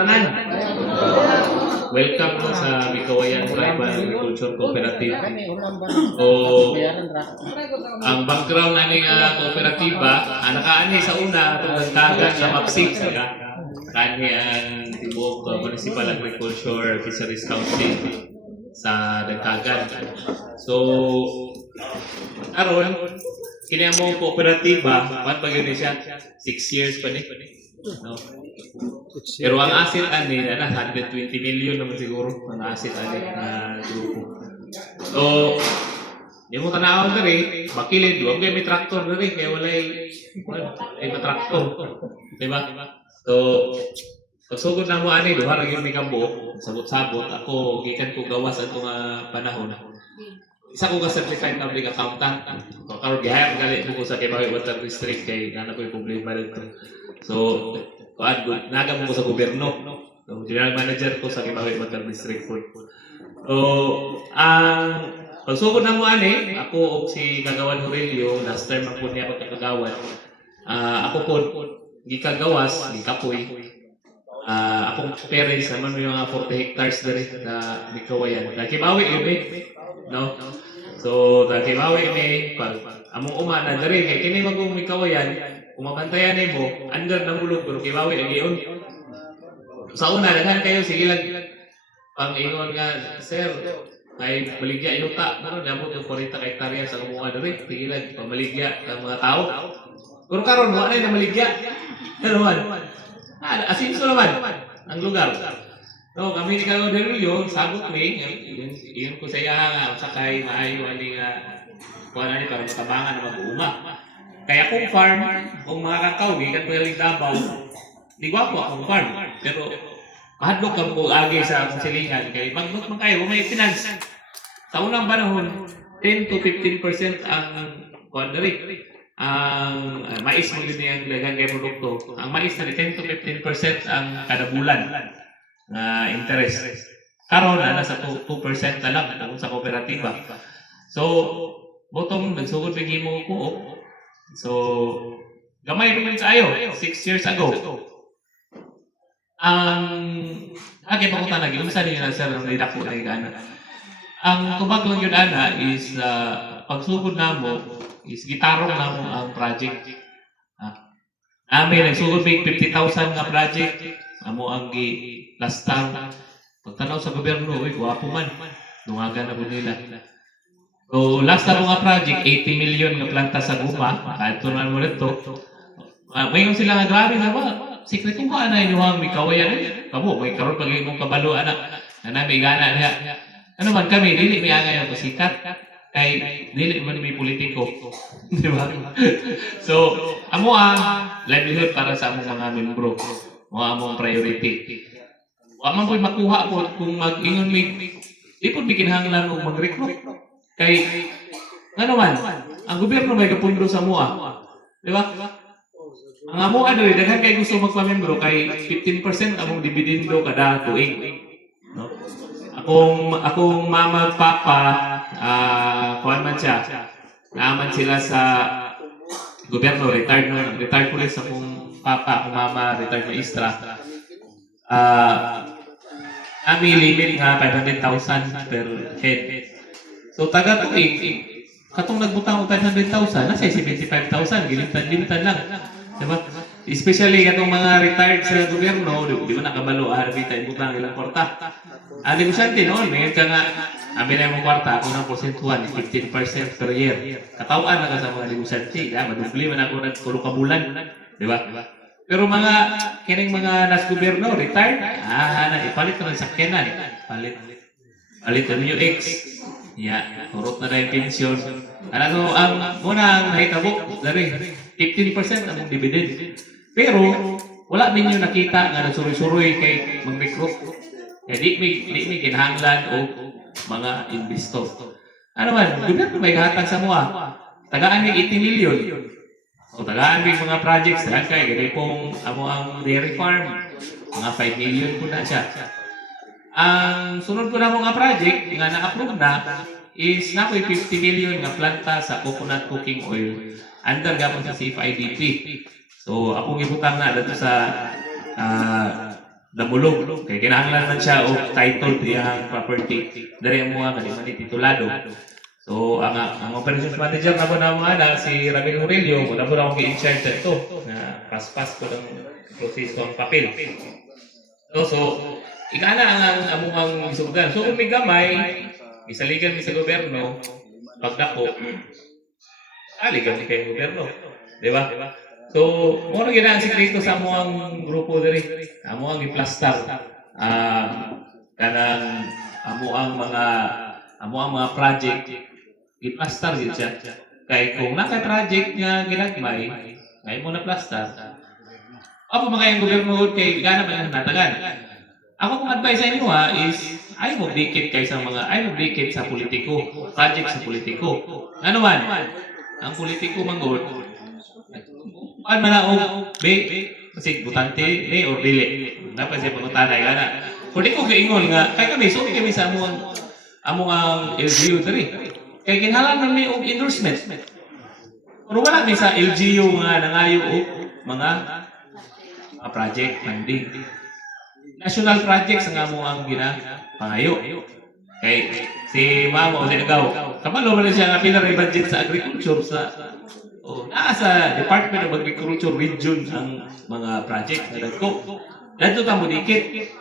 Tanan. Welcome no sa Mikawayan Tribal Agriculture Cooperative. O ang background namin kooperatiba, nakaani sa una itong tagat sa MAPSIC sila. Kani ang Tibok Municipal Agriculture Fisheries Council sa Dagkagan. So, aron kini mo kooperatiba, man pa gyud siya 6 years pa ni. No. Pero ang asset ani na 120 million naman siguro ang asset ani na grupo. So, di mo tanaw diri, bakilid wag kay may traktor diri kay walay ay matraktor. Di ba? So, pagsugod na mo ani duha ra gyud mi kambo, sabot-sabot ako gikan ko gawas ato nga panahon. Isa ko ka certified public accountant. Karon gihayag gali ko sa Kibawe Water District kay nana ko problema dito. So, nagam ko sa gobyerno. So, general manager ko sa Kibawe Water District po. So, ang pagsugod na mo ani, ako og si Kagawan Aurelio, last term ako niya pagkakagawan. Ako po gikagawas, gikapoy. Akong parents naman may mga 40 hectares diri na Mikawayan. Kibawe ibe, no? So, Kibawe may among umana diri kay kini magong Mikawayan, kung mabantayan nimo, under na mulog pero Kibawe ang iyon. Sa una daghan kayo sige lang pang ingon nga sir, kay maligya yuta, ano dabot yung 40 ka hektarya sa mga diri, sige lang pamaligya ang mga tao. Pero karon wala na maligya. Ano man? Asinso naman ang lugar. No, kami ni Kagawan Aurelio, sagot mi, iyon ko sa iya nga, sakay maayo ani nga, kuha na ni para matabangan na mag-uuma. Kaya kung farm, kung mga kakao, ikan ko yung Davao, di gwapo akong farm. Pero, mahadlok ka po agi sa silingan, kaya magnot man kayo, may finance. Sa unang panahon, 10 to 15% ang kuha na rin. Ang mais mo yun yung lagang kay produkto. Ang mais na 10 to 15% ang kada bulan na interest. Karon na nasa 2% na lang kung sa kooperatiba. So, bottom nagsugod bigay mo ko. So, gamay naman kayo 6 years ago. Ang pakunta lagi, unsa niyo na sir ang dako na igana. Ang tubag lang yun ana is pagsugod namo is gitarong namo ang project. Amin nagsugod big 50,000 nga project. Amo ang last time pagtanaw sa gobyerno, uy, guwapo man. Dungagan na po nila. So, last na nga project, 80 million nga planta sa guma. Kahit ito naman mo nito. Ngayon sila nga grabe na ba? Sikreto ba na inyo ang Mikawayan? Kamo, may karoon pag mong kabalo, anak. Na may gana niya. Ano man kami, dili may angay ang pasikat. Kay dili man may politiko. Di ba? So, amo livelihood para sa among mga membro. Mga among priority. Amang po'y makuha po kung mag-ingon may di po bikinhanglan o mag-recruit. Kay, ano man, ang gobyerno may kapundo sa mua. Di ba? Ang among ano, daghan kay gusto magpamembro kay 15% among dividendo kada tuig. No? Akong mama, papa, kuhan man siya. Naaman sila sa gobyerno, retired police akong papa, akong mama, retired maestra. Ami limit nga 500,000 per head. So taga tuig, katong nagbutang og 500,000, nasa 75,000, gilimtan lang. Diba? Especially katong mga retired sa gobyerno, di ba nakabalo, arbita, ibutang ilang kwarta. Ang negosyante noon, ngayon ka nga, amin na yung kwarta, ako ng porsentuhan, 15% per year. Katawan na ka sa mga negosyante, madubli man ako nagtulo ka bulan. Diba? Pero mga, kining mga nas gobyerno, retired, ipalit na ng sakyanan. Palit na yung X. Turot na yung pensyon. Ano, ang muna ang nahitabok, dari, 15% ang dividend. Pero, wala ninyo nakita nga nagsuroy-suroy kay mag-recruit. Kaya di may kinahanglan o mga investor. Ano man, gobyerno may kahatag sa mga. Tagaan may 80 million. O tagaan may mga projects. Tagaan kayo, gano'n pong ang dairy farm. Mga 5 million po na siya. Ang sunod ko na mga project nga na-approve na is nakoy 50 million nga planta sa coconut cooking oil under gapon sa CFIDP. So akong ibutang na dito sa namulog. Kaya kinahanglan man siya o title iyang property. Dari ang mga kaliman ni titulado. So, ang operations manager na po na mga na, si Ramil Aurelio, wala po na akong i-in-charge na ito. Na pas-pas ko ng proseso ang papel. So, ikana ang among isugan. So, kung may gamay, isaligan mi sa gobyerno, pagdako, aligan mi kay gobyerno. Di ba? So, ano gina ang sikreto sa among grupo diri? Amo ang i-plaster. Kanang amo ang mga project i-plaster gid siya. Kay kung naka-project nga ginagmay, ay mo na plaster. Ako mga yung gobyerno kay gana man natagan. Ako kung advice sa inyo is ay mo dikit sa politiko, project sa politiko. Ano man? Ang politiko manggod. Ano man o kasi butante or dili. Dapat siya pangutanay gana. Politiko kay ingon nga kay kami kami sa among ang LGU diri. Kay kinahanglan man mi og endorsement. Pero wala mi sa LGU nga nangayo og mga project funding. National projects nga mo ang ginapangayo. Kay si Mama Olenagaw, kabalo man siya nga pinare budget sa agriculture sa sa Department of Agriculture region ang mga project na dagko. Dadto ta mo dikit.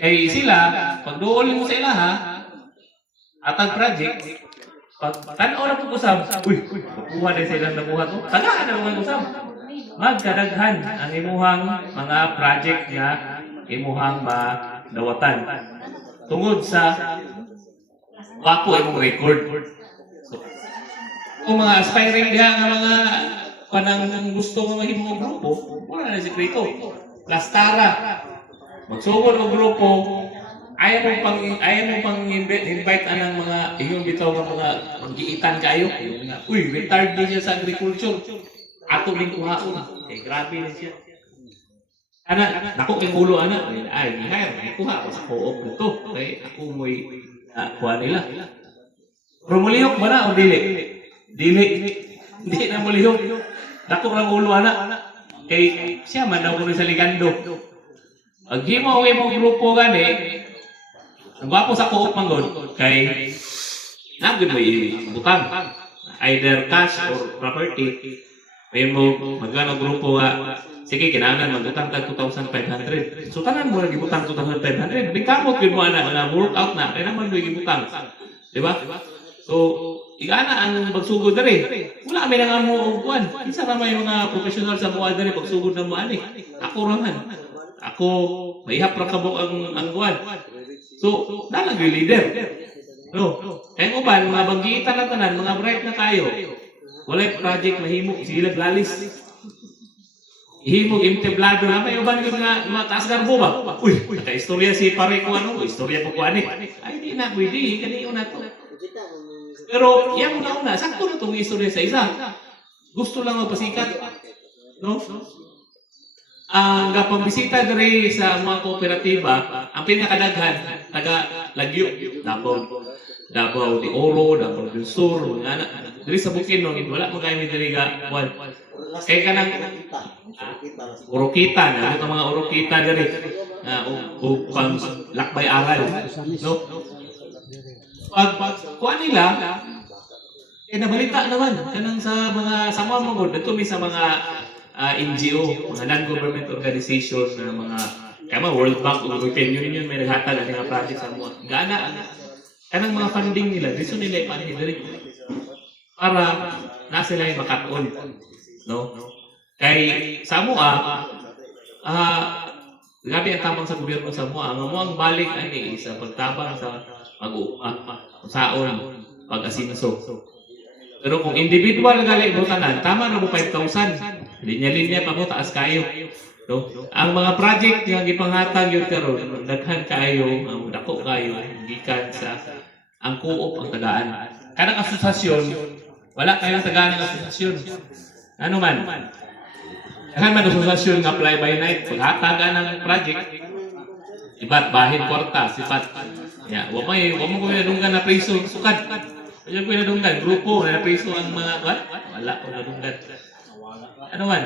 Kay sila pag duol mo sa ilaha atag project pag tan-aw na pug usab, kuha din sila nabuhat to. Tagaan na mga usab. Magkadaghan ang imuhang mga project na imuhang madawatan tungod sa wapo imong record. So, kung mga aspiring diha nga mga kanang gusto nga mahimong grupo, wala na sekreto. Plastara. Magsugod og grupo, ayaw mo pang invite anang mga iyon bitaw nga mga giitan kayo. Uy, retired din siya sa agriculture. Ato ning kuhaon. Grabe na siya. Ako kay ulo ay hire kuha ako sa co-op nito. Kay ako mo'y kuha nila. Pero mulihok ba na o dili? Hindi na mulihok. Dako lang ulo kay siya man daw ko sa ligando. Ag himo ang grupo gani. Ang gwapo sa co-op manggod kay nagud may butang. Either cash or property. May mo magano grupo nga sige kinahanglan magutang tag 2,500. So tanan mo lagi butang 2,500. Di kamot gyud mo ana workout na kay naman may gibutang. Di ba? So igana ang pagsugod diri. Wala mi nang amo og kuan. Kinsa ra may mga professional sa buhat diri pagsugod na mo ani. Ako ra man. Ako maihap ra kabok ang kuan. So dalang gyud leader. No. Kay uban mga banggitan na tanan mga bright na kayo. Walay project mahimo sila lalis. Ihimog imteblado na may uban gyud nga mataas garbo ba? Uy, naka-istorya si pare ko istorya po ko ani. Ay di na pwede kaniyo na to. Pero yang una sakto na tong istorya sa isa. Gusto lang magpasikat. No? Ang gapambisita diri sa mga kooperatiba, ang pinakadaghan taga Lagyo, Davao de Oro, Davao del Sur, diri sa Bukidnon wala mo kay diri ga kuan. Kay kanang urokita na ito mga urokita diri o pang lakbay aral no pag kuan nila nabalita naman kanang sa mga sama mo dito mi sa mga NGO mga non-government organization na mga kaya World Bank o European Union may naghatag ang mga project sa mga gana kanang mga funding nila dito nila ipanhin diri para na sila yung makatuon. No? Kay sa mua, grabe ang tabang sa gobyerno sa mua. Ang mua ang balik ani sa pagtabang sa saon, pag-asinso. Pero kung individual gali mo tanan, tama na mo 5,000. Linya-linya pa mo taas kayo. No? Ang mga project nga gipanghatag yun karon, daghan kayo, dako kayo, gikan sa ang co-op ang tagaan. Kanang asosasyon, wala kayong tagaan ng asosasyon. Ano man? Daghan man asosasyon nga fly by night, paghatagan ng project, iba't bahin kwarta, sifat. Wa mo ko nadunggan na preso sukad. Ayun ko nadunggan grupo na preso ang mga wala ko nadunggan. Ano man?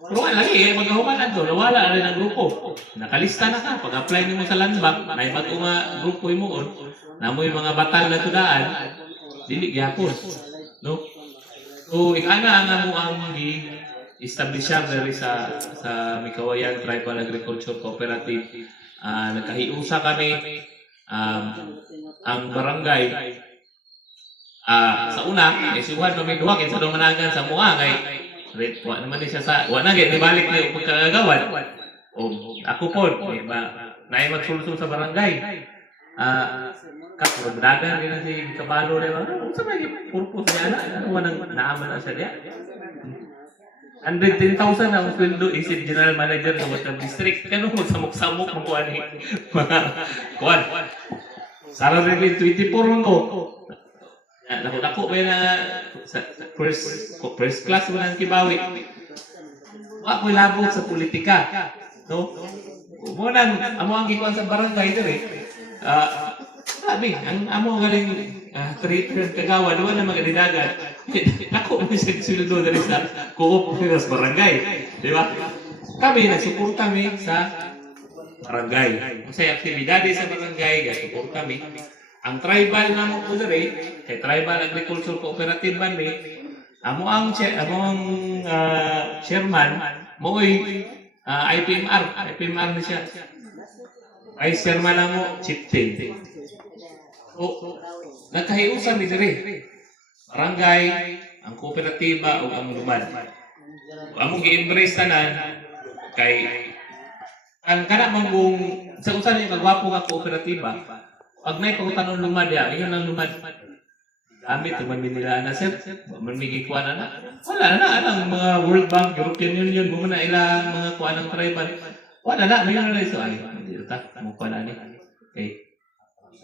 Pero wala lagi, magkahuman to, nawala rin ang grupo. Nakalista na ka, pag-apply mo sa land bank, na mag-uma grupo mo, na mo yung mga batal na tudaan, dili gyapon. No? So, ikana ang amo ang i-establishar diri sa Mikawayan Tribal Agriculture Cooperative. Nagkahiusa kami, ang barangay, sa una, isuhan kami duha, kinsa daw managan sa mua, kay wa naman siya sa wa na gid balik ni pagkagawad. Ako po naay magsulsol sa barangay. Kaprodagan din si kabalo rin. Unsa may purpose niya ano nang naaman na siya diya. 110,000 ang sweldo isip general manager ng Water District. Kano mo samok-samok mo kuan ni mga kuan. Salary rate 24 mo. Dako ba na first class mo ng kibawi. Wa ko labot sa politika. No? Muna, amo ang gikuan sa barangay dire. Sabi, ang amo galing treatment kagawa, doon na magadidagan. Ako mo siya sweldo dire sa co-op sa barangay. Di ba? Kami, nagsupport kami sa barangay. Kasi aktibidades sa barangay, nagsupport kami. Ang tribal na mo po dire, kay Tribal Agriculture Cooperative man amo ang chairman mo IPMR ni siya. Ay chairman na mo chieftain. So, nagkahiusan ni dire. Barangay, ang kooperatiba o ang luman. Among gi-embrace tanan kay ang kana mong sa usan ni kagwapo nga kooperatiba. Pag may pagutanon lumad ya, iyon ang lumad. Gamit man nila na sir, man may kuan na. Wala na ang mga World Bank, European Union, mo na ilang mga kuan ng tribal. Wala na, may na iso ay. Dito ta, mo kuan ani. Okay.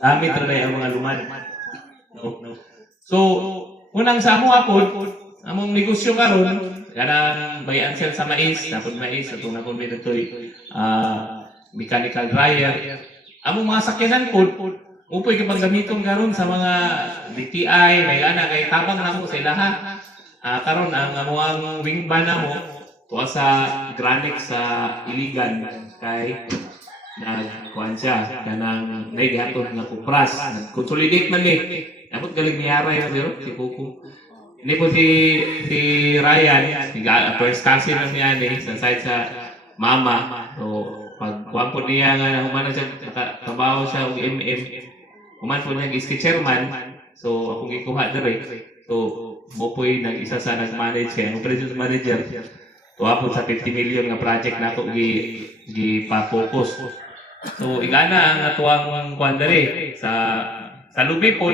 Gamit ra ang mga lumad. No. So, unang sa amo apod, among negosyo karon, kanang buy and sell sa mais, tapos mais atong napon ditoy mechanical dryer. Among mga sakyanan pod upoy ka paggamiton karon sa mga DTI, may ana kay tabang namo sa ilaha. Karon ang amuang wing ban namo tuwa sa Granex sa Iligan kay kuan siya kanang naigatod na kupras. Consolidate man ni. Dapat galing ni Aray pero si Kuku. Hindi po si Ryan, first cousin na niya sa side sa mama. So pag kuan po niya nga humana siya trabaho siya og human po nag-iski chairman, so akong gikuha dire. So mo po'y nag-isa sa nag-manage kaya ang operations manager. Tuwa po sa 50 million nga project na ako gi-focus. So igana ang atuang kuan dire sa lubi po.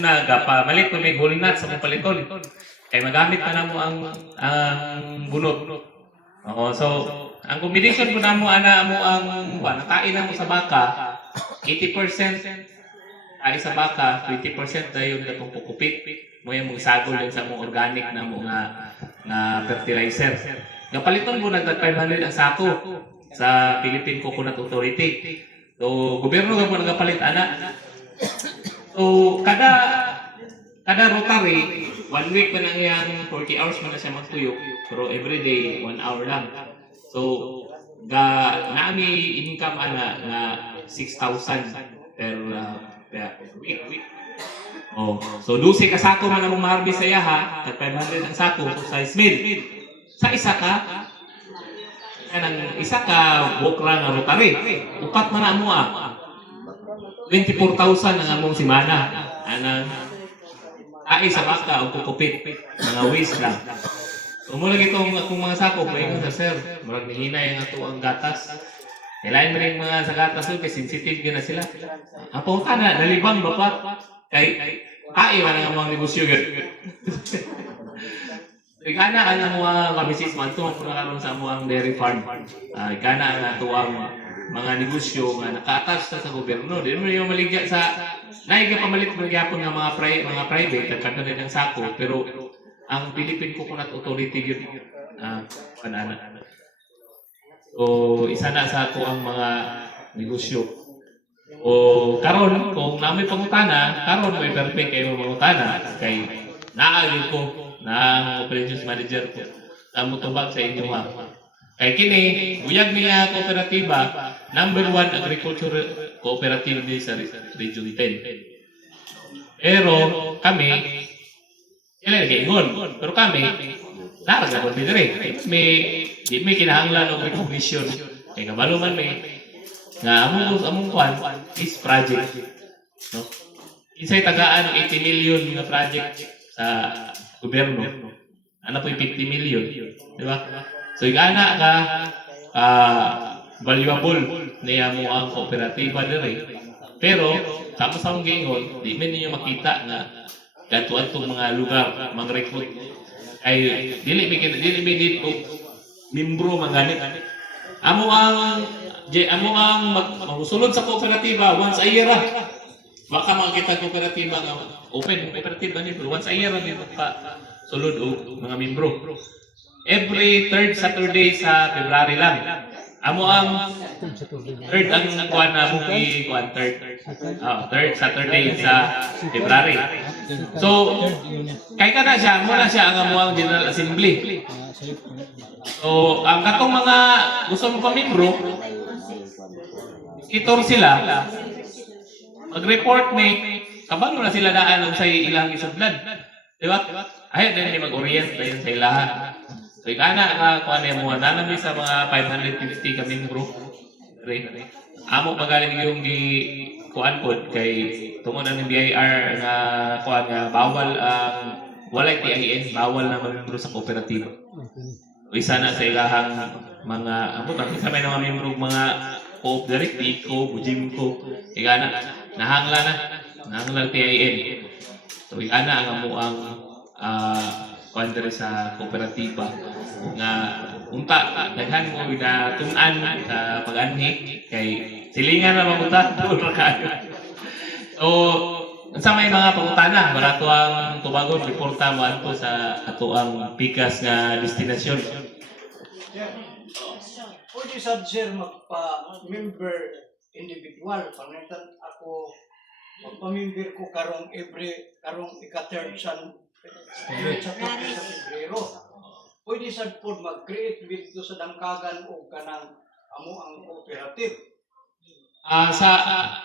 Una gapamalit ko may gold nuts sa paliton. Kay magamit pa namo ang bunot. So ang combination po namo ana mo ang natain namo sa baka 80% ay sa baka, 20% dayon katong pukupit. Mo yung sagol din sa mga organic na mga fertilizer. Gapaliton po nagdag 500 ang sako sa Philippine Coconut Authority. So gobyerno ga po nagapalit ana. So kada rotary 1 week pa nang yang 40 hours man na siya magtuyo, pero every day 1 hour lang. So naami income ana na 6,000 per week. So 12 ka sako man among ma-harvest sa yaha, 500 ang sako sa ismil. Sa isa ka bokra nga rotary. Upat man amo 24,000 ang among simana. Ay sa baka o kukupit, mga waste lang. So mula itong akong mga sako, paingon sa sir, marag nihinay ang ato ang gatas. Kailangan mo rin mga sa gatas kay sensitive gina sila. Ang pauta na, nalibang ba pa? Kay man ang mga negosyo gano'n. Ikana ang mga kabisis man ito, ang sa mga dairy farm. Ikana ang ato ang mga negosyo nga naka-attach sa gobyerno. Di mo yung maligya sa naigapamalit mo gyapon ng mga private at kanto din ang sako, pero ang Philippine Coconut Authority yun panana. O isa na sa ato ang mga negosyo. O karon kung namoy pangutana, karon may perfect kayo mangutana kay naagil ko na operations manager ko. amo tubag sa inyo ha. Kay kini, uyag niya kooperatiba, number 1 agriculture cooperative ni sa Region 10. Pero kami, ilan nag-ingon. Pero kami, naraga ko dire. May kinahanglan ng recognition. Kaya kabalo man nga among kwan is project. No? Isa'y tagaan ng 80 million nga project sa gobyerno. Ano po yung 50 million? Di ba? So, igana ka, valuable niya mo ang kooperatiba dire. Pero, tapos sa akong gingon, di man ninyo makita na gatuan itong mga lugar, mga recruit. Ay, dili mi dito membro manganit. Amo ang magsulod sa kooperatiba once a year. Baka makita kooperatiba nga open kooperatiba ni once a year dito pa sulod og mga membro. Every third Saturday sa February lang. Amo ang third ang kuan na mo kuan third Saturday sa February. So kay kana siya mo na siya ang amo ang General Assembly. So ang katong mga gusto mo pamembro itor sila mag-report may kabalo na sila daan sa ilang isudlan. Di ba? Ay, din mag-orient dayon sa ilahan. So, ikana kung ano yung mga nanami sa mga 550 kaming group. Amo magaling yung kuan po kay tungod ng BIR na kuan nga bawal ang walay TIN, bawal na membro sa kooperatiba. Isa na sa ilahang mga amo sa may mga membro mga co-op direct, Pico, Bujimco, ikana nahanglan TIN. So, ikana ang amo ang kuandere sa kooperatiba nga unta daghan mo ginatun-an sa pag-anhi kay silingan na mabuta puro kayo. So sa may mga pangutana barato ang tubagon reporta mo adto sa ato ang pikas nga destinasyon. Pwede sad sir magpa-member individual panitan ako magpa-member ko karong ika-third sa Pebrero. Pwede sad po mag-create dito sa dangkagan o kanang amo ang cooperative. Sa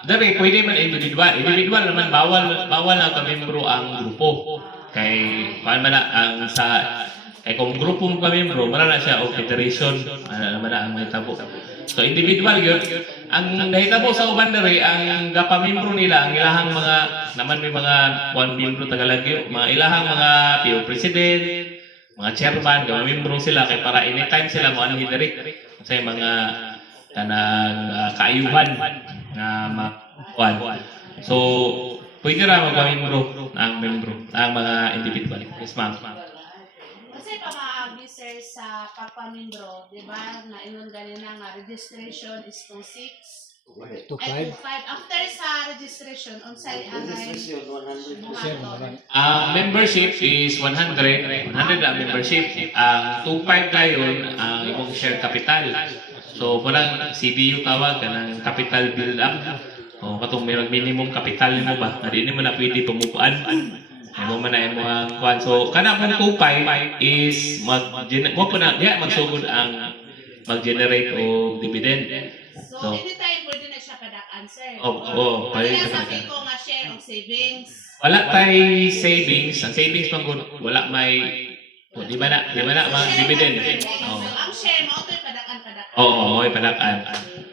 dere pwede man individual naman bawal na ka-membro ang grupo. Kay paano man ang kay kung grupo mo ka-membro, mara na siya o federation, naman na ang mahitabo. So individual yun. Ang nahitabo sa uban dere ang gapa-membro nila, ang ilahang mga naman may mga one membro tagalagyo, mga ilahang mga PO president, mga chairman, gapa-membro sila kay para anytime sila mo anhi dere. Kasi mga kanang kaayuhan na makuan. So pwede ra magpa-membro ang mga individual. Yes ma'am. Kasi pamaagi sir sa pagpamembro, di ba, na ingon ganina nga registration is 2.6 ay 2.5. After sa registration, unsay anay membership is 100 ang membership. Ang 2.5 dayon ang imong share capital. So parang CBU tawag kanang capital build up. O katong may minimum capital nimo ba, na di mo na pwede pamupuan. Mo man ay mo ang kwan. So kana pong 2.5 is magsugod ang mag-generate o dividend. So anytime pwede na siya padakan sir. Pwede Kaya na sabi ko nga share of savings. Wala tay savings. Ang savings pang wala may di ba na mga dividend. So ang share mo ito padakan. Padakan.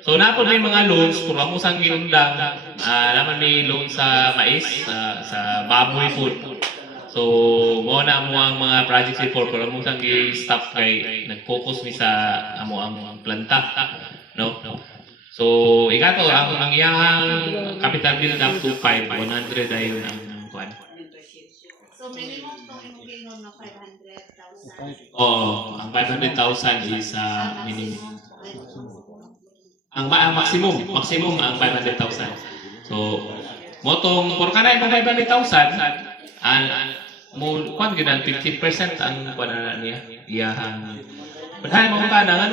So napod may mga loans kung amo sang giundang naman may loan sa mais, sa baboy food. So mo na mo ang mga projects before kung amo sang gi-stop kay nag-focus mi sa amo ang planta, no? So ikato ang iyang capital build up to 100 ayon ang kuan. So minimum tong imong gingon na 500,000. Ang 500,000 is minimum. Ang maximum ang 500,000. So motong por kana imong 500,000 mo kwan gid 50% ang kuan niya iyang padahal mo kana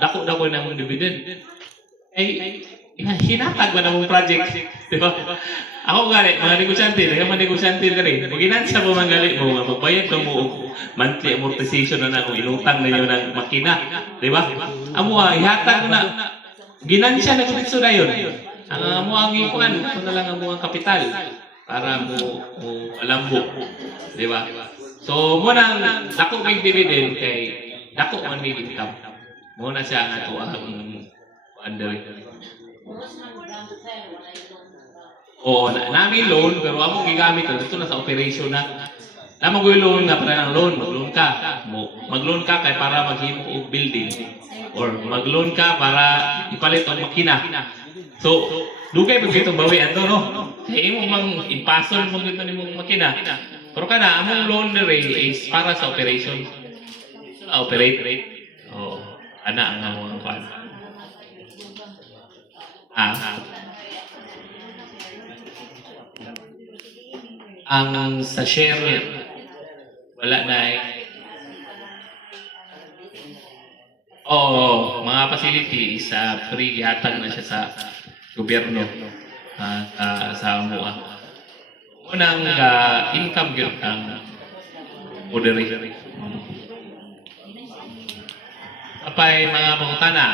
dako na mong dividend ay hinatag ba na mong project, di ba? Ako gali, mga negosyante, mga negosyante na rin. Maginansya po mga gali mo, magbayad ka mo og monthly amortization na kung inutang na yun ng makina. Di ba? Amo ihatag mo na. Ginansya na kung na yun. Ang amo ang ikuan, ito na lang ang mga kapital para mo alambo. Di ba? So, muna dako may dividend kay dako man may income. Muna siya ang ato ang under. Oo, namin loan, pero among gigamit ito na sa operation na. Namang ko loan nga para ng loan, mag-loan ka. Mag-loan ka kay para maghimo og building. Or mag-loan ka para ipalit ang makina. So, dugay pag itong bawian to, no? Kaya mo mang impasol mo gito ni mong makina. Pero kana, among loan na rin is para sa operation. Operate. Oo. Ana ang among kuan. Ang sa share, wala na mga facilities sa free gihatag na siya sa gobyerno sa MUA. Unang income gyud ang ordery. Apay mga pangutana.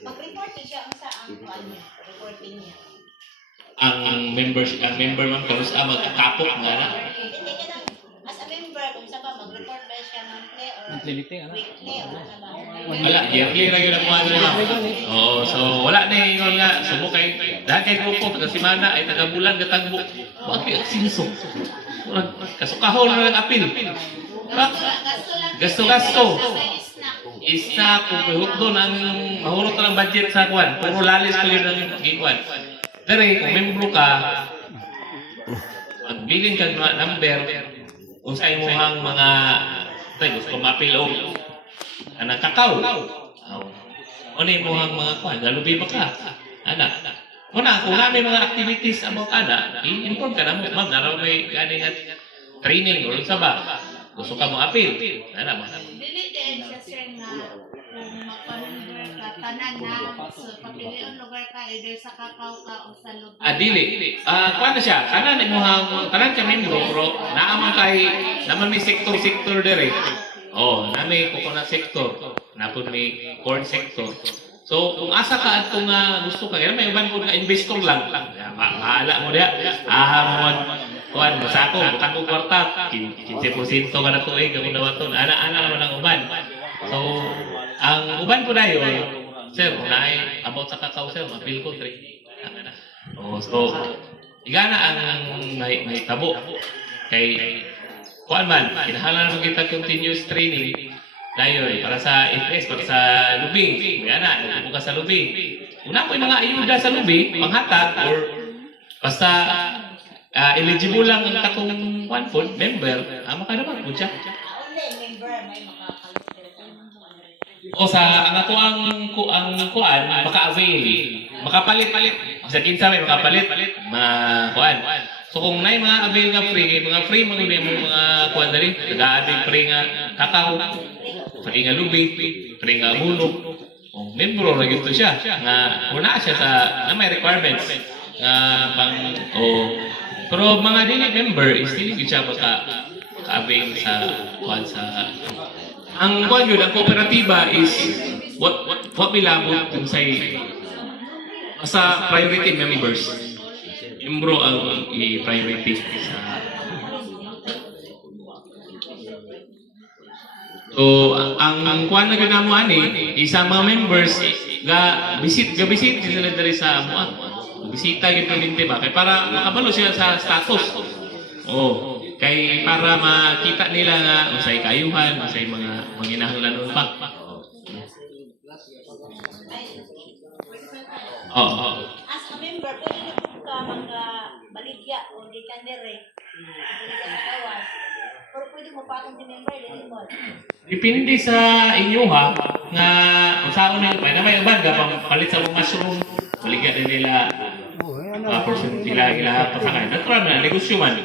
Mag-report siya ang reporting niya. Ang member man karos magkakapok nga na. Hindi ka lang, as a member, kung saan ba mag-report ba siya monthly or weekly or Wala, yearly na yun ang mga nila. Oo, so wala na yung nga, sumukay, dahil kay grupo, taga simana ay taga bulan, gatagbo, bakit sinso? Kasukahol na ng apil. Gasto. Isa kung doon ang mahulot na ng budget sa kwan. Puro lalis ko yun ang gikuan. Pero kung membro ka, magbilin ka ng number kung sa imuhang mga gusto mapil o kakao. Ano imuhang mga kwan? Galubi ba ka? Una, kung namin mga activities about i-inform ka na mo. Ma'am, naroon may ganing training o sa ba? Gusto ka mo apil. Dili din siya sir nga kung magpa-member ka, tanan na, so papilion lugar ka, either sa Kakao ka o sa Lubid. Dili. Kuan na siya, tanan tanan ka membro, pero naaman kay, naman may sector dire. Nami coconut sector, napon may corn sector. So, kung asa ka at kung gusto ka, may iban ko na investor lang. Mahala mo diya. Kuan, basta ako, butang ko kwarta, 15% ka na tuig, kung nawaton, ana naman ang uban. So, ang uban ko na yun, sir, unahay, about sa kakao, sir, mapil ko, 3. So, igana ang may tabo. Kay, kuan man, kinahalan naman kita continuous training, dayon, para sa FS, para sa lubing, igana, buka sa lubing. Una ko yung mga ayuda sa lubing, panghatag, or basta, eligible lang ang katong one food member, makadapat po siya. Only member may makakalipin. Sa ang ako ang kuan, maka-avail, makapalit. Sa kinsa may makapalit, kuan. So kung nay mga avail nga free mga kuan dali, nag-avail free nga kakao, free nga lubi, free nga bulog. Membro ra gyud siya nga una siya na may requirements nga pero mga dili member is dili siya ka-avail sa kuan sa ang kuan yun, ang kooperatiba is what bilabot kung sa priority members. Membro ang i-priority sa so ang kuan na ganamo ani isang mga members ga visit sila diri sa bisita gyud perminti ba kay para makabalo siya sa status. Kay para makita nila nga unsay kayuhan, unsay mga manginahanglanon pa. As a member, pwede na po ka mga baligya o di kandere. Baligya sa kawas. Pero pwede mo patong si member, dili mo. Depende sa inyo nga unsaon na may uban ga palit sa mga mushroom, baligya din nila. Portion sila pasangan. Natural na negosyo man.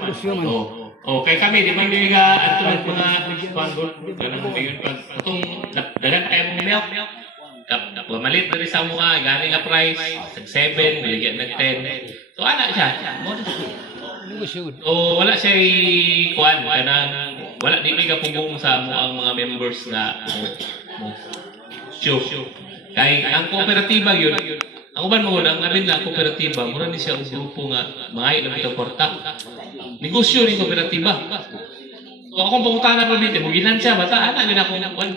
kay kami, di ba may ato ng mga sponsor, ganun ngayon pa. Itong dagan tayo mong milk. Malit na rin sa mga, galing nga price, tag 7, maligyan ng 10. So, anak siya. So, wala siya kuan kanang wala di may kapugong sa mo ang mga members na mo. Sure. Kay ang kooperatiba yun, ang uban mo ang abin na kooperatiba, mura ni siya og grupo nga mga lang ito porta. Negosyo ni kooperatiba. So akong pangutana pa dito, mo ginansya bata ana gyud akong kuan.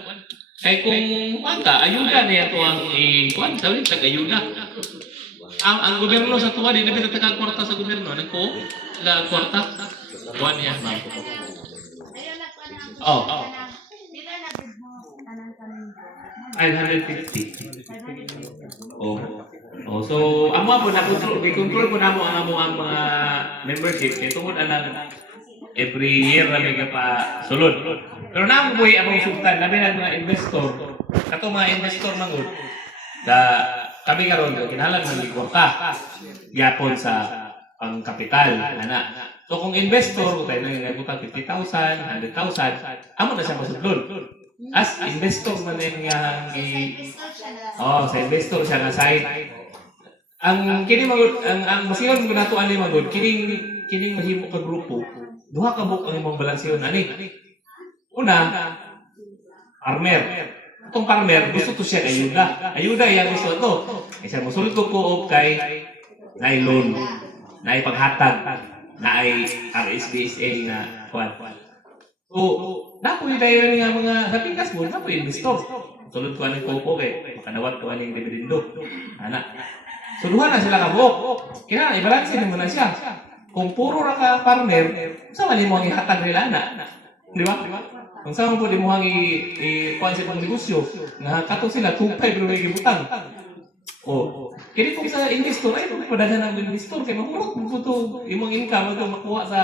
Kay kung bata ayuda niya to ang kuan sabi tag ayuda. Ang gobyerno sa tuwa di na bitag kwarta sa gobyerno nagko la kwarta. Kuan niya ma'am. Ayun na po na. Oh. Nila na bid mo tanan kanin. 550. Oh, so amo po na control po namo ang mga membership kay tungod anang every year na may pa sulod. Pero namo po among sultan labi na mga investor. Kato mga investor mangud da kami karon kinahanglan man kwarta gyapon sa ang kapital ana. So kung investor tayo nang nagutang 50,000, 100,000, amo na siya masudlod. As investor man nga sa investor siya nga side. Ang kini magud ang masiyon mo nato ani magud kining mahimo ka grupo. Duha ka buk ang imong balanseyon ani. Una, farmer. Itong farmer gusto to siya ayuda. Ayuda yang gusto to. Isa mo sulod ko kay loan, na paghatag, na ay RSBSA na kuan. So, napoy dayon nga mga sa Pikas mo, napoy investor. Sulod ko anong kopo kay makanawat ko anong dividendo. Ana. So, duha na sila kabuk. Kaya ibalanse mo na siya. Kung puro ra ka farmer, sa man mo ang ihatag nila ana. Di ba? Kung saan mo po di mo ang i-kuhan sa pang negosyo, nga kato sila, 2.5 rin may gibutang. Kaya kung sa investor, ay pagpadagan ng investor, kaya mahurot mo ito, imong income, ito makuha sa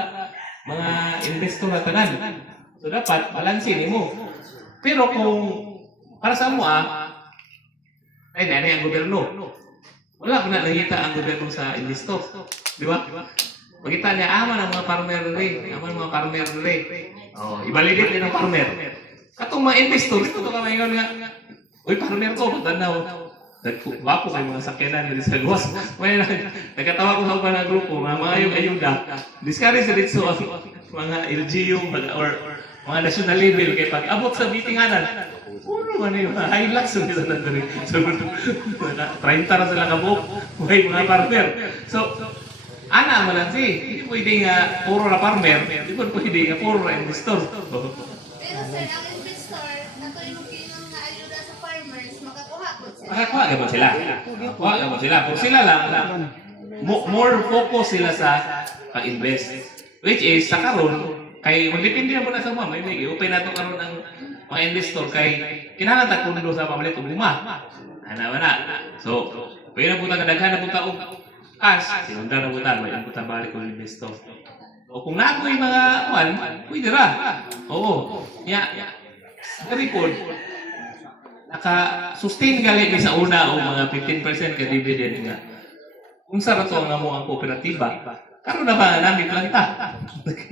mga investor na tanan. So dapat, balansin mo. Pero kung, para sa mo ay nanay ang gobyerno. Wala ko na nakita ang gobyerno sa investor. Di ba? Makita niya, aman ang mga farmer rin. Ibalidit din ang farmer. Katong mga investor, ito ka maingon nga. Uy, farmer ko, tanaw. Wapo kayo mga sakyanan dito sa luwas. May nagkatawa ko sa upan na grupo, mga yung ayuda. Discourage sa dito mga LGU or mga national level. Kaya pag abot sa meetinganan, puro man yung Hilux yung isa na rin. So, 30 na sila kabuk. May mga farmer. So, ana man lang hindi pwede nga puro na farmer, hindi pwede nga puro na investor. Pero sir, ang investor, nato yung kinong nga ayuda sa farmers, makakuha po sila. Makakuha ka mo sila. Kung sila lang, more focus sila sa pag-invest. Which is, sa karon, kay magdepende mo na sa mga, may open na ito karon ng mga investor, kay kinahanglan ta kundo sa pamalit o lima. Ana. So, pwede na po kadaghan na po taong cash, sinunda na buta, may ang buta balik ko investor. O kung naako yung mga kuwan, pwede ra. Oo. Sa report, naka-sustain gali sa una o mga 15% ka dividend nga. Kung sa rato nga mo ang kooperatiba, karon na ba namin planta?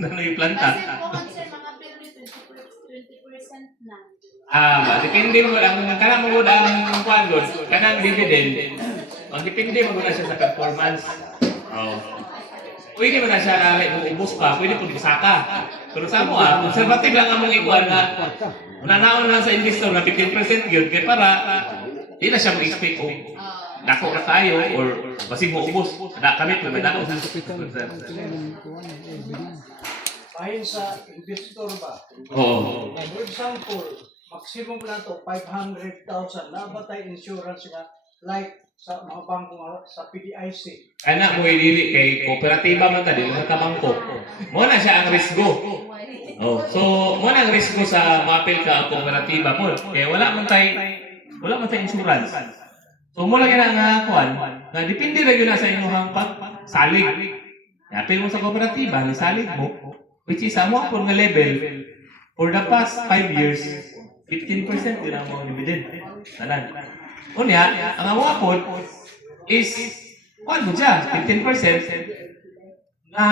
Namin planta. Kasi po sir, mga permit 20% na. Depende mo ang kanang mo ang kuwan gud, kanang dividend. Ang depende mo na siya sa performance. Pwede mo na siya na ubos pa, pwede po saka. Pero sa mo conservative lang among ikuan na unanaon lang sa investor na 15% yun, kaya para di na siya mag-expect dako na tayo or basig mo ubos. Kami po may dako. Bahin sa investor ba? Oo. For example, maximum na to 500,000 na ba tayo insurance nga like sa mga bangko sa PDIC. Anak mo idili kay kooperatiba man ta di mga kabangko. Mo na siya ang risgo. So mo na ang risgo sa mapil ka ang kooperatiba mo. Kaya wala man tay insurance. So mo lang nga kuan, nga depende ra gyud na sa inyong salig. Yapil mo sa kooperatiba ni salig mo, which is amo po nga level for the past 5 years 15% din ang mga dividend. Tanan. Unya, ang awapon is, kuhan mo siya, 15% na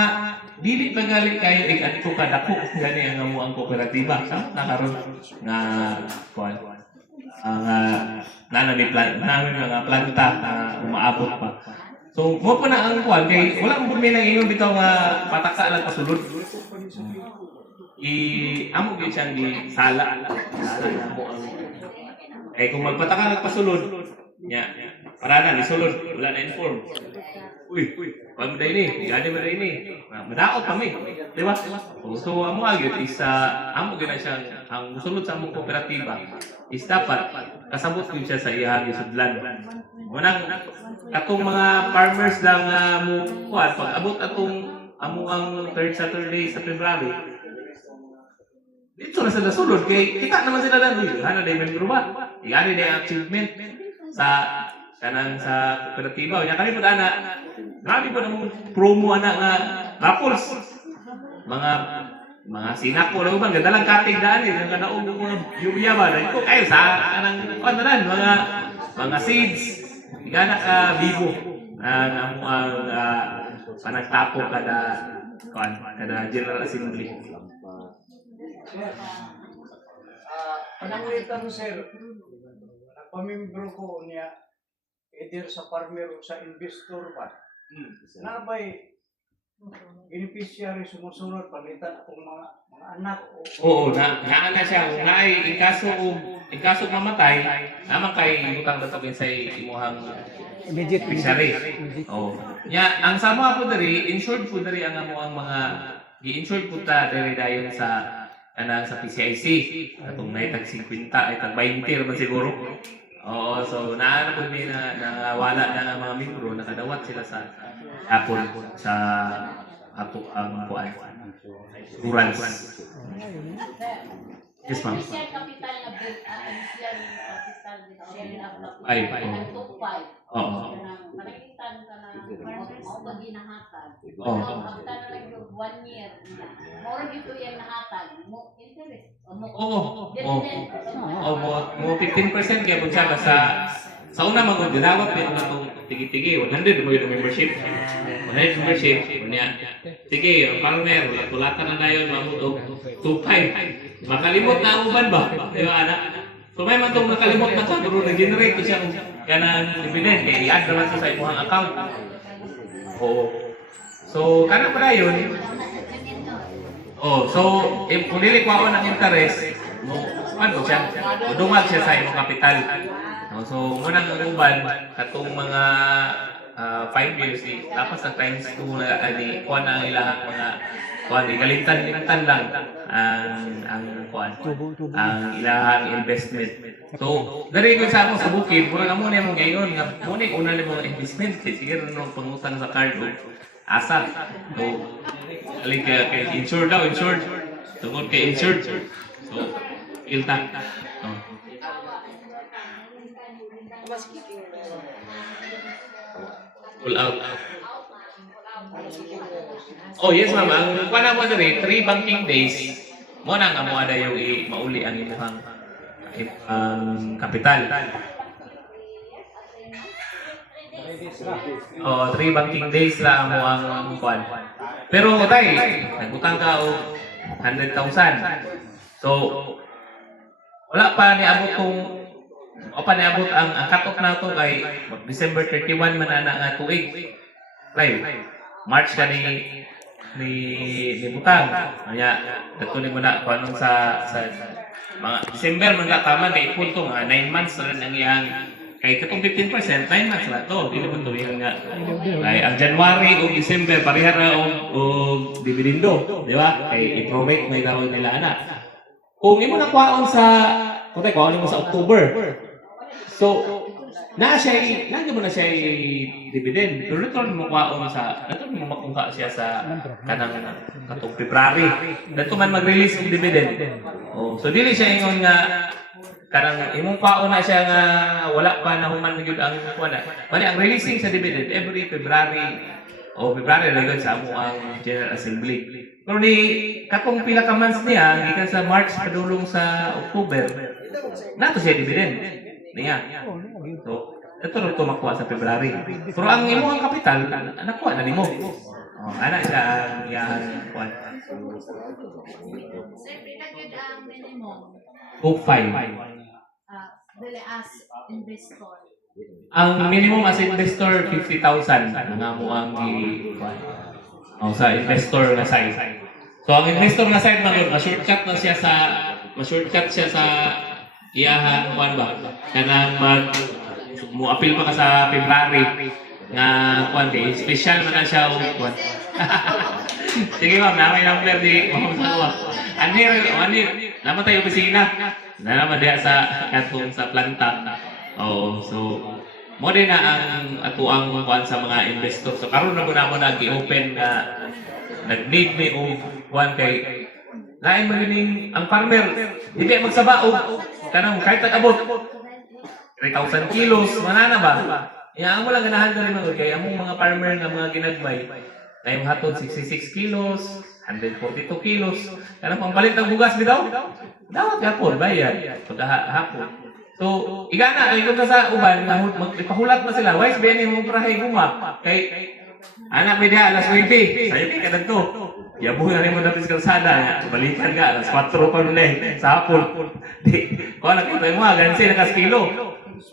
dili pa gali kayo adto ka dako gani ang amo ang kooperatiba sa nakaron nga kuan ang nanami mga planta na umaabot pa. So mo pa na ang kuan kay wala mo may nang ingon bitaw nga pataka lang pasulod. Amo gyud siyang sala na mo ang kung magpataka lang pasulod nya para na isulod wala na inform. Uy, pag day ni, gani ba day ni? Madaot kami, di ba? So amo gyud is amo gyud na siya ang musulod sa among kooperatiba is dapat kasabot gyud siya sa iyang gisudlan. Munang atong mga farmers lang mo kuan pag abot atong amo ang third Saturday sa February. Dito na sila sulod kay kita naman sila lang dito. Ano day membro ba? Igani day achievement sa kanang sa kooperatiba. Nya kani pud ana. Grabe pa namang promo ana nga raffles. Mga sinak ko lang ba gadalang katig daan eh nga naog mga yuya ba dito kayo sa kanang kanang mga seeds. Igana ka bibo ang panagtapo kada General Assembly. Sir, pananglitan sir, nagpamimbro ko niya either sa farmer o sa investor ba? Nabay beneficiary sumusunod palitan akong mga anak Oo, na siya nga ay ikaso mamatay naman kay utang datogin sa imuhang Immediate fishery. Oh. Nya ang sama po diri insured po diri ang amo ang mga gi-insured po ta diri dayon sa kanang sa PCIC atong nay tag 50 ay tag 20 man siguro. Oo, so naano po mi na wala na nga mga membro nakadawat sila sa Apple sa ato ang kuan. Durance. Yes, ma'am. Initial capital na build initial capital development. Ay, Oo. Managitan ka na farmers o ba ginahatan. Oo. After na lang yung 1 year. More dito yan nahatan. Mo interest. Oo. Mo 15% kaya pag siya sa una mga dinawat may mga itong tigi-tigi, 100 mo yung membership. 100 membership, niya. Sige, farmer, tulatan na na yun, mamutog, 2.5. Makalimot na ang uban ba? Di ba, anak? So may man itong nakalimot na ka, pero nag-generate ko siya kaya ng dividend, kaya i-add naman sa ibuhang account. Oo. So, kano pa na yun? Oh, so, kung lilikwaon ng interest, ano siya? Dumag siya sa imong kapital. So, munang uban, katong mga 5 years, tapos sa times 2 na, kuha na ang ilang mga, kuha, galintan lang ang kuha, ang ilang investment. So, dari ko sa ako sa bukid, muna nga muna yung ngayon, nga muna yung una yung mga investment, sige rin nung pangutang sa card, asa. So, alin kay insured daw, insured. Tungkol kay insured. So, ilta. Pull out. Oh, yes, ma'am. Ang kuha mo dali, 3 banking days, mo na nga mo ada yung mauli ang inyong kapital. Oh, 3 banking days la mo ang kuan. Pero tay, nagutang ka og 100,000. So wala pa niabot tong o pa niabot ang cut-off na to kay December 31 man ana nga tuig. Right. March ka ni butang. Kaya dito ni mo na kuanon sa mga December man ka tama kay punto nga 9 months na rin ang iyang kay katong 15%, 9 months na to. Dili mo to yung nga. Ay, ang January o December, pareha na o dividendo. Di ba? Kay i-prorate may tawag nila na. Kung imo nakwaon sa, kung tayo, kuwaon mo sa October. So, lagi mo na siya dividend. Pero ito mo kwaon sa, ito mo makungka siya sa kanang katong February. Dito man mag-release ng dividend. Oh, so, dili siya ingon nga, karang imong kwaon na siya nga wala pa na human gyud ang kuan na. Mali ang releasing sa dividend every February na sa amo ang General Assembly. Pero ni katong pila ka months niya gikan sa March padulong sa October. Nato siya dividend niya. So ito ro to makuha sa February. Pero ang imong kapital nakuha na nimo. Oh, ana siya ang iyang kuan. Sir, pila gyud ang minimum Book 5. dili as investor. Ang minimum as investor 50,000 nga mo ang sa investor na side. So ang investor na side man ma-shortcut siya sa iyahan kuan ba kanang mo appeal pa ka sa February nga kuan kay special man na siya og kuan. Sige ma'am, namay number di ma'am sa Anir, naman tayo opisina. Na naman diya sa katong sa planta. Oo, so mo din na ang ato ang kuan sa mga investor. So karon na mo nag-open na nag-need me og kuan kay lain man gining ang farmer dili magsabaog kanang kahit abot 3,000 kilos manana ba. Ya amo lang ganahan diri man kay among mga farmer nga mga ginagmay kay hatod 66 kilos, 142 kilos. Kanang pampalit ng bugas bitaw. Dawat gapon bayad pagkahapon. So, igana kay kung sa uban magpahulat man sila. Wise beni mo prahay guma kay anak mi dia alas 20. Sayo kay kadto. Yabuh na mo dapat sa kalsada. Balikan ka alas 4 pa nila sa hapon. Di ko na kita mo gansi na kas kilo.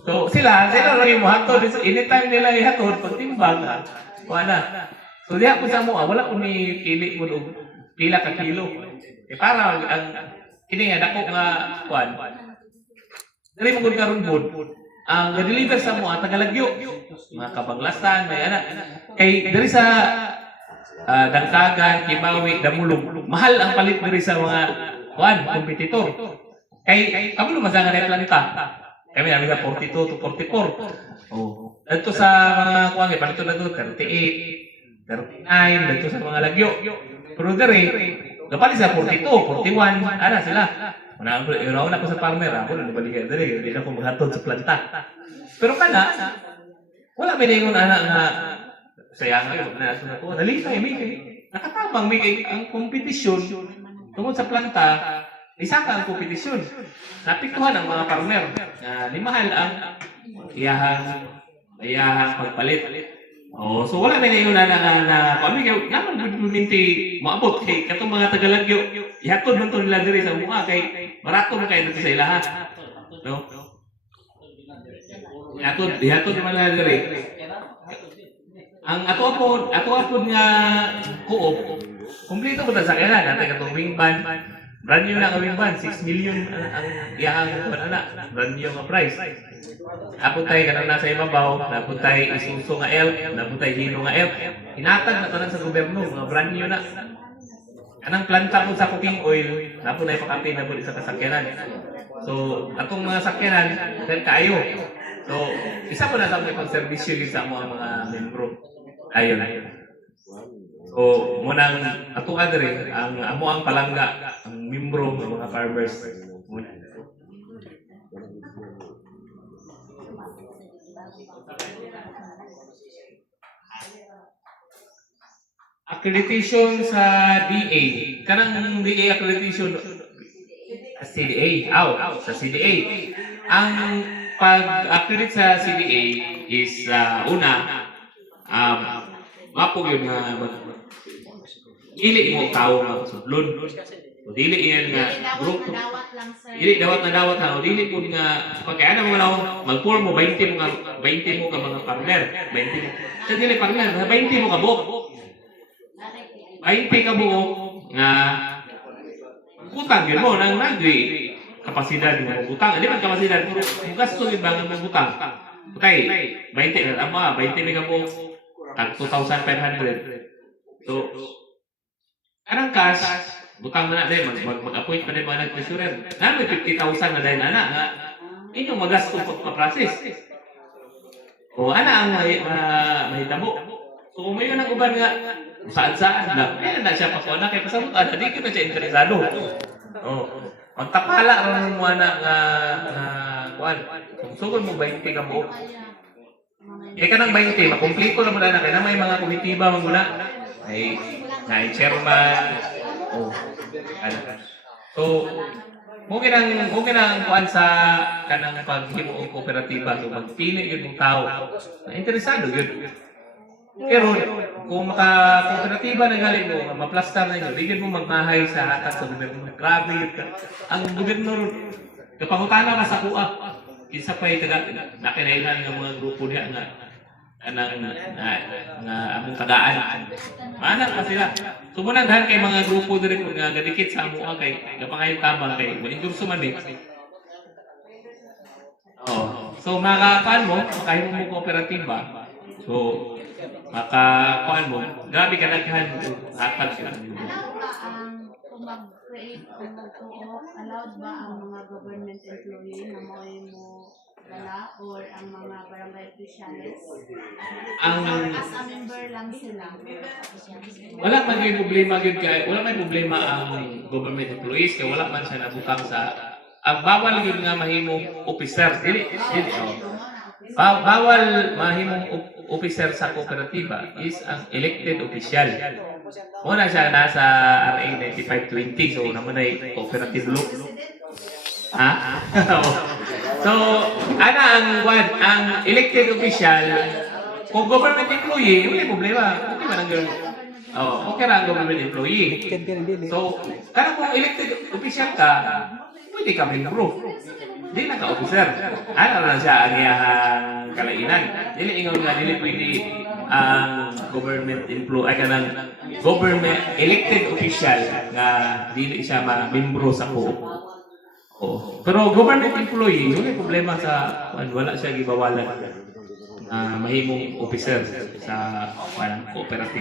So, sila rin mo hatod anytime nila ihatod pagtimbang. Wala. So, diha ko sa mo wala ko ni pili mo og pila ka kilo. Para ang kini nga dako nga kuan. Dili mo gud karon bud. Ang deliver sa mo tagalagyo. Mga kabanglasan, may ana. Kay diri sa Dangkagan, Kibawi, Damulog, mahal ang palit diri sa mga kuan kompetitor. Kay kamo lumas nga na planta. Kami namin sa 42 to 44. Oh. Dito sa mga kuan kay palito na to 38, 39 dito sa mga lagyo. Pero diri Kapali sa 42, 41, ana sila. Una ko sa farmer, ako na nabalikan diri, hindi na ko maghatod sa planta. Pero kana, wala miningon ana nga sayang ayo na sa ko. Nalipay mi kay nakatabang mi kay ang kompetisyon tungod sa planta, isa ka ang kompetisyon. Napiktuhan ang mga farmer na limahal ang iyahang pagpalit. Oh, so wala na ngayon na kami kay naman minti moabot kay katong mga tagalagyo ihatod man to nila diri sa mukha kay barato man kay dito sa ilaha. No? Ihatod man nila diri. Ang ato apod nga kuop kumpleto ba ta sa kaya natay katong wing band. Brand new na ang wing band 6 million ang iyahang ana. Brand new nga price. Naputay kanang nasa ibabaw, naputay isuso nga elf, naputay hino nga elf. Hinatag na tanan sa gobyerno, mga brand new na. Kanang planta po sa cooking oil, napunay pakati na po sa kasakyanan. So, atong mga sakyanan, then kayo. So, isa po na sa mga pang-servisyo sa mga membro. Ayun. So, munang atong adre, ang amo ang palangga, ang membro ng mga farmers. Accreditation sa DA. Kanang DA accreditation CDA. Sa CDA. Ang pag-accredit sa CDA is mapog yun nga dili mo tao nga sudlon. O dili yan nga group. Dili dawat na lang. O dili po nga pagkaya na mga laong mag-form mo 20 mo ka mga partner. 20 mo. Sa dili partner, 20 mo ka buok. 20 ka buok nga utang yun mo nang nagwi kapasidad mo utang. Hindi man kapasidad pero gasto yun ba nga utang. Okay, 20 na tama, 20 ka buok tag 2,500. So, anong cash, butang na din, mag-appoint pa din mga nag-treasurer. Na may 50,000 na dahil nga inyong magasto pagpa-process. O ana ang mahitabo. So kung may ang uban nga, saan-saan lang, na siya pakuha na, kaya pasamutan, hindi ko na siya interesado. Ang tapala rin mo na kuhan, kung sugod mo 20 ka mo, ka ng 20, makumplito na muna na, kaya na may mga komitiba muna, ay chairman, so, mungkin ang kuan sa kanang paghimo og kooperatiba so magpili gyud ng tao na interesado gyud Pero kung maka-kooperatiba na galing mo, maplastar na nyo, di mo magmahay sa hatag sa gobyerno. Grabe yun. Ang gobyerno, kapangutana ka sa kuha. Isa pa yung nakinailan ng mga grupo niya nga among tagaan. Maanak pa sila. Sumunaghan kay mga grupo din kung nga gadikit sa amuha kay gapangayon tama kay waling kurso man din. Oh. So makakuan mo, makahimo mo kooperatiba. So makakuan mo, grabe ka daghan hatag sila. Allowed ba ang kung mag-create o mag-co-op, allowed ba ang mga government employee na mo wala or ang mga barangay officials? Ang As a member lang sila. wala man yung problema gyud kay wala man problema ang government employees kay wala man siya nabutang sa ang bawal gyud nga mahimong officer dili bawal mahimong officer sa kooperatiba is ang elected official. Muna siya nasa RA 9520 so naman ay cooperative law. Ha? So, ang elected official, kung government employee, wala problema. Okay man ang gano'n. Oh, okay na ang government employee. So, kung elected official ka, pwede ka membro. Hindi na ka-officer. Ano lang siya ang iyahang kalainan. Dili ingaw nga, dili pwede ang government employee, ay kanang government elected official nga dili siya membro sa co-op. Oh. Pero government employee, wala problema sa wala siya gibawalan mahimong officer sa cooperative.